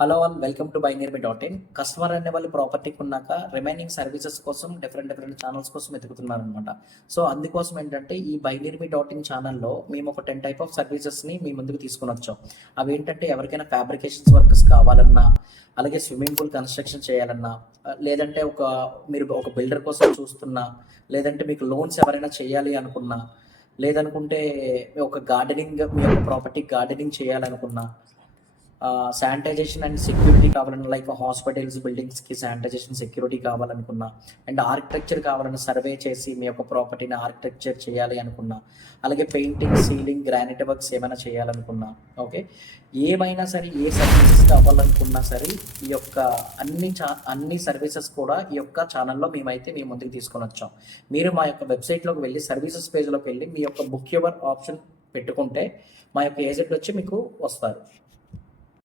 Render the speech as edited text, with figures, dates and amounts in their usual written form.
Hello all welcome to బైనియర్బి.in. Customer అనే వాళ్ళు ప్రాపర్టీ కొన్నాక రిమైనింగ్ సర్వీసెస్ కోసం డిఫరెంట్ ఛానల్స్ కోసం వెతుకుతున్నారనమాట. సో అందుకోసం ఏంటంటే ఈ బైనియర్బి.in ఛానల్లో మేము ఒక 10 టైప్ ఆఫ్ సర్వీసెస్ని మీ ముందుకు తీసుకొని వచ్చాం. అవి ఏంటంటే ఎవరికైనా ఫ్యాబ్రికేషన్స్ వర్క్స్ కావాలన్నా, అలాగే స్విమ్మింగ్ పూల్ కన్స్ట్రక్షన్ చేయాలన్నా, లేదంటే మీరు ఒక బిల్డర్ కోసం చూస్తున్నా, లేదంటే మీకు లోన్స్ ఎవరైనా చేయాలి అనుకున్నా, లేదనుకుంటే ఒక గార్డెనింగ్ మీ యొక్క ప్రాపర్టీ గార్డెనింగ్ చేయాలనుకున్నా, శానిటైజేషన్ అండ్ సెక్యూరిటీ కావాలన్నా, లైక్ హాస్పిటల్స్ బిల్డింగ్స్కి శానిటైజేషన్ సెక్యూరిటీ కావాలనుకున్నా, అండ్ ఆర్కిటెక్చర్ కావాలన్నా, సర్వే చేసి మీ యొక్క ప్రాపర్టీని ఆర్కిటెక్చర్ చేయాలి అనుకున్నా, అలాగే పెయింటింగ్, సీలింగ్, గ్రానైట్ వర్క్స్ ఏమైనా చేయాలనుకున్నా, ఓకే, ఏమైనా సరే ఏ సర్వీసెస్ కావాలనుకున్నా సరే ఈ యొక్క అన్ని సర్వీసెస్ కూడా ఈ యొక్క ఛానల్లో మేమైతే మీ ముందుకు తీసుకొని వచ్చాం. మీరు మా యొక్క వెబ్సైట్లోకి వెళ్ళి సర్వీసెస్ పేజ్లోకి వెళ్ళి మీ యొక్క బుక్ యువర్ ఆప్షన్ పెట్టుకుంటే మా యొక్క ఏజెంట్ వచ్చి మీకు వస్తారు.